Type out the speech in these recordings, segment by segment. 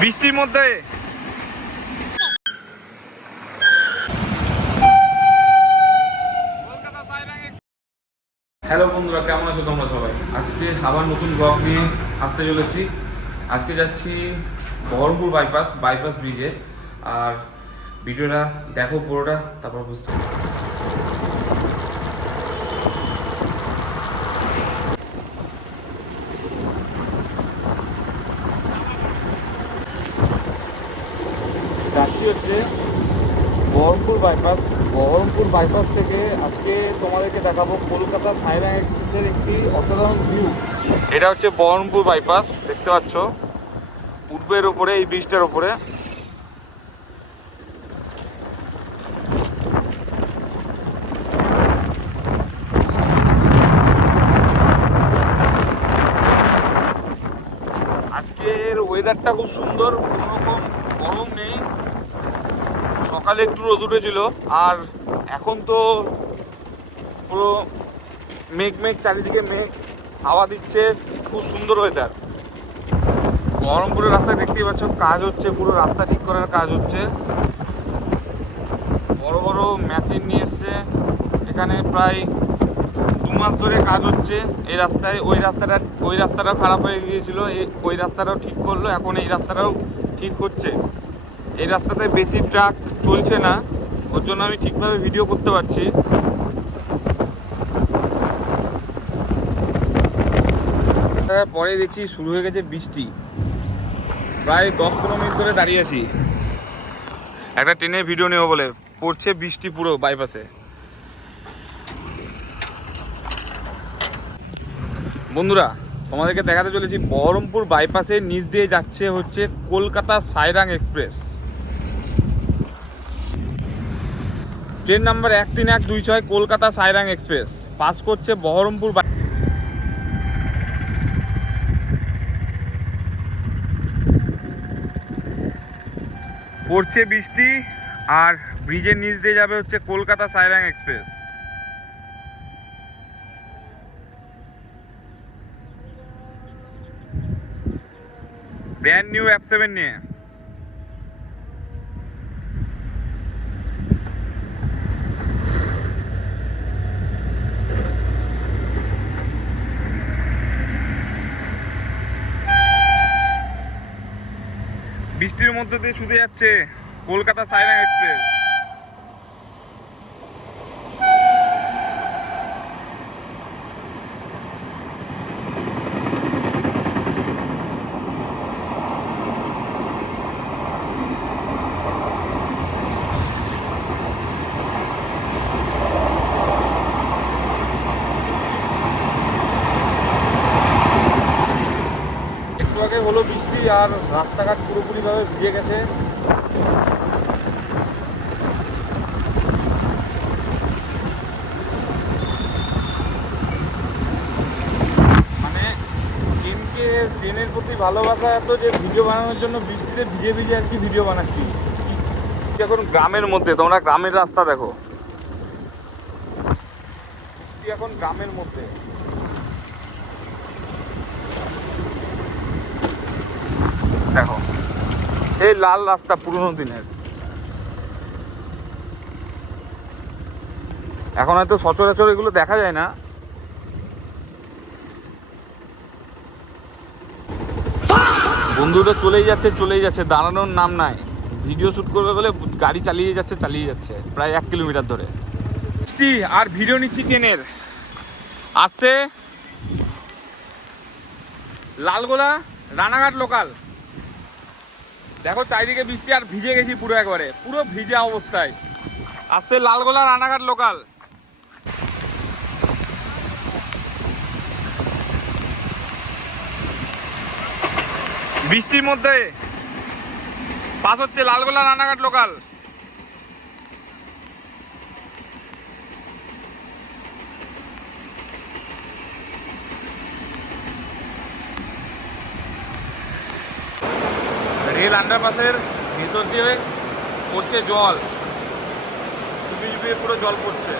বৃষ্টির মধ্যে। হ্যালো বন্ধুরা, কেমন আছো তোমরা সবাই? আজকে আবার নতুন ব্লগ নিয়ে আসতে চলেছি। আজকে যাচ্ছি বহরমপুর বাইপাস ব্রিজে। আর ভিডিওটা দেখো পুরোটা, তারপর বুঝতে পারবে। যাচ্ছি হচ্ছে বহরমপুর বাইপাস থেকে আজকে তোমাদেরকে দেখাবো কলকাতা সাইরাং এক্সপ্রেসের একটি অসাধারণ ভিউ। এটা হচ্ছে বহরমপুর বাইপাস, দেখতে পাচ্ছ পূর্বের ওপরে, এই ব্রিজটার ওপরে। আজকের ওয়েদারটা খুব সুন্দর, কোনোরকম গরম নেই। সকালে একটু রোদ উঠেছিল, আর এখন তো পুরো মেঘ, চারিদিকে মেঘ, হাওয়া দিচ্ছে, খুব সুন্দর ওয়েদার। বহরমপুরের রাস্তায় দেখতেই পাচ্ছ কাজ হচ্ছে, পুরো রাস্তা ঠিক করার কাজ হচ্ছে। বড় বড় মেশিন নিয়ে এসছে এখানে, প্রায় 2 মাস ধরে কাজ হচ্ছে এই রাস্তায়। ওই রাস্তাটাও খারাপ হয়ে গিয়েছিল, ওই রাস্তাটাও ঠিক করলো, এখন এই রাস্তাটাও ঠিক হচ্ছে। এই রাস্তাতে বেশি ট্রাক চলছে না, ওর জন্য আমি ঠিকভাবে ভিডিও করতে পারছি। পরে দেখছি শুরু হয়ে গেছে বৃষ্টি। প্রায় 10-15 মিনিট ধরে দাঁড়িয়ে আছি একটা ট্রেনের ভিডিও নেব বলে, পড়ছে বৃষ্টি পুরো বাইপাসে। বন্ধুরা, তোমাদেরকে দেখাতে চলেছি বহরমপুর বাইপাসের নিচ দিয়ে যাচ্ছে হচ্ছে Kolkata Sairang express. Train number 13126 Kolkata Sairang express pass করছে বহরমপুর। পড়ছে বৃষ্টি, আর ব্রিজের নিচ দিয়ে যাবে হচ্ছে Kolkata Sairang express. Brand new F7 নিয়ে। বৃষ্টির মধ্যে দিয়ে ছুটে যাচ্ছে কলকাতা সাইরাং এক্সপ্রেস। একটু আগে হলো বৃষ্টি, আর রাস্তাঘাট পুরোপুরিভাবে ভিজে গেছে। মানে ট্রেনের প্রতি ভালোবাসা এত যে ভিডিও বানানোর জন্য বৃষ্টিতে ভিজে ভিজে আর কি ভিডিও বানাচ্ছি। এখন গ্রামের মধ্যে, তোমরা গ্রামের রাস্তা দেখো, এখন গ্রামের মধ্যে। দেখো এই লাল রাস্তা পুরনো দিনের, এখন হয়তো সচরাচর এগুলো দেখা যায় না। বন্ধুরা চলেই যাচ্ছে, দাঁড়ানোর নাম নাই। ভিডিও শ্যুট করবে বলে গাড়ি চালিয়ে যাচ্ছে প্রায় 1 কিলোমিটার ধরে। আর ভিডিও নিচ্ছি ট্রেনের, আসছে লালগোলা রানাঘাট লোকাল। দেখো চারিদিকে বৃষ্টি, আর ভিজে গেছি পুরো, একবারে পুরো ভিজা অবস্থায়। আসছে লালগোলা রানাঘাট লোকাল। বৃষ্টির মধ্যে পাস হচ্ছে লালগোলা রানাঘাট লোকাল। রেল আন্ডারপাসের ভেতর দিয়ে পড়ছে জল, চুপিয়ে পুরো জল পড়ছে।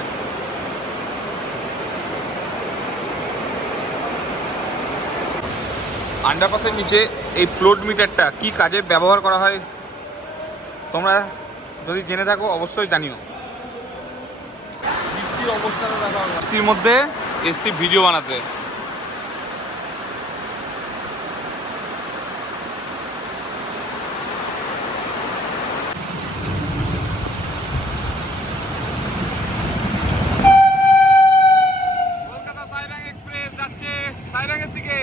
আন্ডারপাসের নিচে এই ফ্লোট মিটারটা কি কাজে ব্যবহার করা হয় তোমরা যদি জেনে থাকো অবশ্যই জানিও। বৃষ্টির অবস্থাটা দেখা, বৃষ্টির মধ্যে এসছি ভিডিও বানাতে। কলকাতা সাইরাং এক্সপ্রেস যাচ্ছে সাইরাংয়ের দিকে।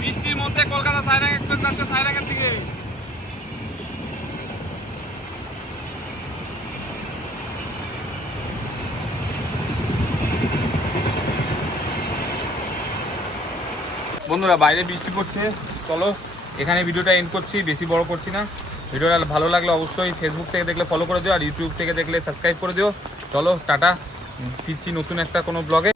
বৃষ্টির মধ্যে কলকাতা সাইরাং এক্সপ্রেস যাচ্ছে সাইরাংয়ের দিকে। বন্ধুরা বাইরে বৃষ্টি পড়ছে, চলো এখানে ভিডিওটা এন্ড করছি, বেশি বড় করছি না। ভিডিওটা ভালো লাগলে অবশ্যই ফেসবুক থেকে দেখলে ফলো করে দিও, আর ইউটিউব থেকে দেখলে সাবস্ক্রাইব করে দিও। চলো টাটা, ফিরছি নতুন একটা কোনো ব্লগে।